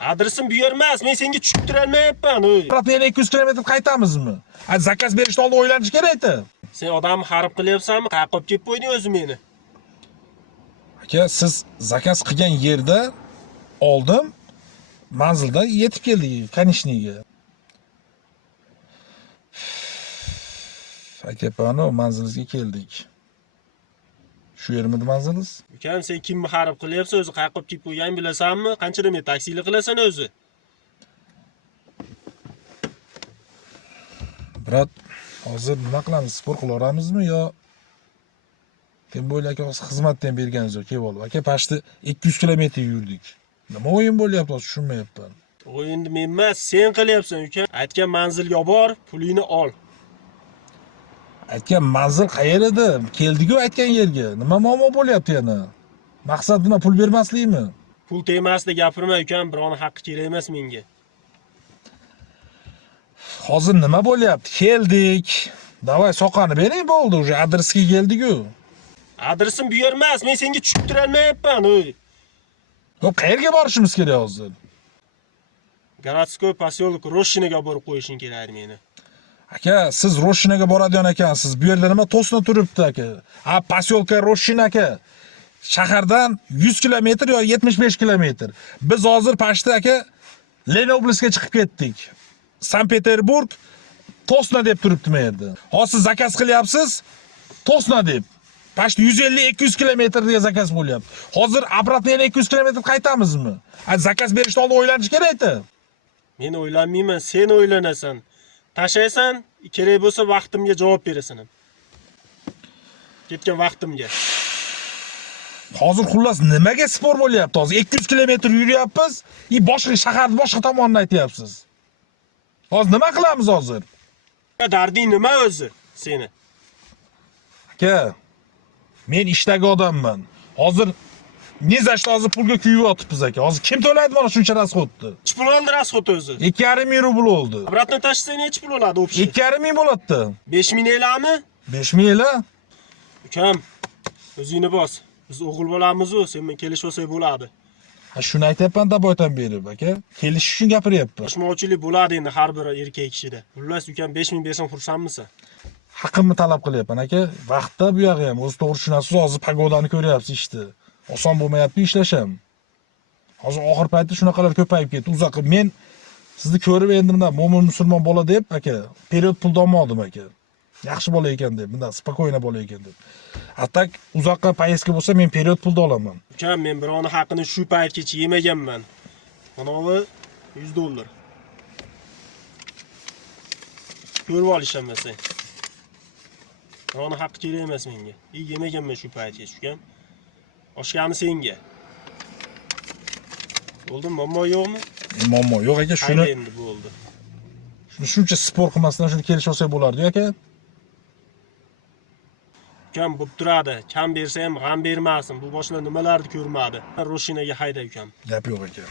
Adresim bu yer emas. Men senga tushib turolmayapman. Yana 200 kilometr qaytamizmi? Hadi zakaz berishda oldin o'ylanish kerak-da. Sen odamni xarab qilyapsanmi? Qayerga olib kelib qo'yding o'zi meni? Aka, siz zakaz qilgan yerda oldim, manzilda yetib keldik, kanishniga. Aka, pano manzilingizga keldik. Shu yermidi manzilingiz? Ukam, sen kimni xarab qilyapsan? O'zi qayerga olib kelib qo'yganingni bilasanmi? Qanchada men taksilik qilasan o'zi? Brat, hozir nima qilamiz? Sport qilaveramizmi yo Tem bo'yli aka xizmatdan berganingiz yo'q, kelib olib. Aka, pashti 200 kilometr yurdik. Nima o'yin bo'lyapti, tushunmayapman. O'yinni men emas, sen qilyapsan, ukam. Aytgan manzilga bor, pulingni ol. Aytgan manzil qayer edi? Keldik-ku aytgan yerga. Nima muammo bo'lyapti yana? Maqsad nima, pul bermaslikmi? Pul temasida gapirma, ukam, birovning haqqi kerak emas menga. Hozir nima bo'lyapti? Keldik. Davay soqani bering bo'ldi, уже adresga keldik-ku. Adresim bu yer emas. Men senga tushib turolmayapman. Yo'q, qayerga borishimiz kerak hozir? Городской поселок Roshinaga borib qo'yishing kerak meni. Aka, siz Roshinaga boradigan ekansiz. Bu yerda nima to'sna turibdi aka? Ha, poselka Roshina aka. Shahardan 100 kilometr yo 75 kilometr. Biz hozir pashta aka Lenoblesga chiqib ketdik. Sankt-Peterburg Tosna deb turibdi bu yerda. Hozir siz zakaz qilyapsiz? Tosna deb. Pashta 150-200 kilometr degan zakaz bo'lyapti. Hozir обратно yana 200 kilometr qaytamizmi? Hadi zakaz berishda oldin o'ylanish kerak-da. Men o'ylanmayman, sen o'ylanasan. Tashaysan, kerak bo'lsa vaqtimga javob berasan. Ketgan vaqtimga. Hozir xullas nimaga spor bo'lyapti? Hozir 200 kilometr yuryapmiz, boshqa shaharning boshqa tomonini aytyapsiz. Hozir nima qilamiz hozir? Darding nima o'zi seni? Aka, men ishdagi odamman. Hozir Nizashda hozir pulga kuyib yotibmiz aka. Hozir kim to'laydi mana shuncha rasxodni? Nech pul oldi rasxod o'zi? 2,5 ming rubl oldi. Обратно tashsa nech pul oladi o'pshi? 2,5 ming bo'ladi. 5000 elami? 5 ming ela? Ukam, o'zingni bos. Biz o'g'il bolamiz-ku, sen men kelishib olsak bo'ladi. Ha, shuni aytayapman-da boydan berib aka. Kelishish uchun gapiryapman. Qo'shmoqchilik bo'ladi endi har bir erkak kishida. Xullas, ukam 5000 bersang xursandmisan? Haqqimni talab qilyapman aka. Vaqtda bu yog'i ham o'z to'g'ri tushunasiz, hozir pagodani ko'ryapsiz ishni. Oson bo'lmayapti ishlasham. Hozir oxir paytda shunaqalar ko'payib ketdi. Uzoq men sizni ko'rib endimda mo'min musulmon bola deb aka, period pul olmadim aka. Yaxshi bola ekan deb, bunday spokойно bola ekan deb. Atak uzoqqa poyezdka bo'lsa men period pulni olaman. Ukam, men birovning haqqini shu paytgacha yemaganman. Manavi $100. Ko'rib olishamasang. Birovning haqqi kerak emas menga. Yemaganman shu paytgacha, ukam. Oshgani senga. Bo'ldimi, muammo yo'qmi? Muammo yo'q aka, shuni endi bo'ldi. Shuncha spor qilmasdan shuni kelishib olsak bo'lardi aka. Ukam, bo'p turadi. Kam bersa ham g'am bermasin. Bu boshlar nimalarni ko'rmadi. Roshinaga hayda ukam. Gap yo'q aka.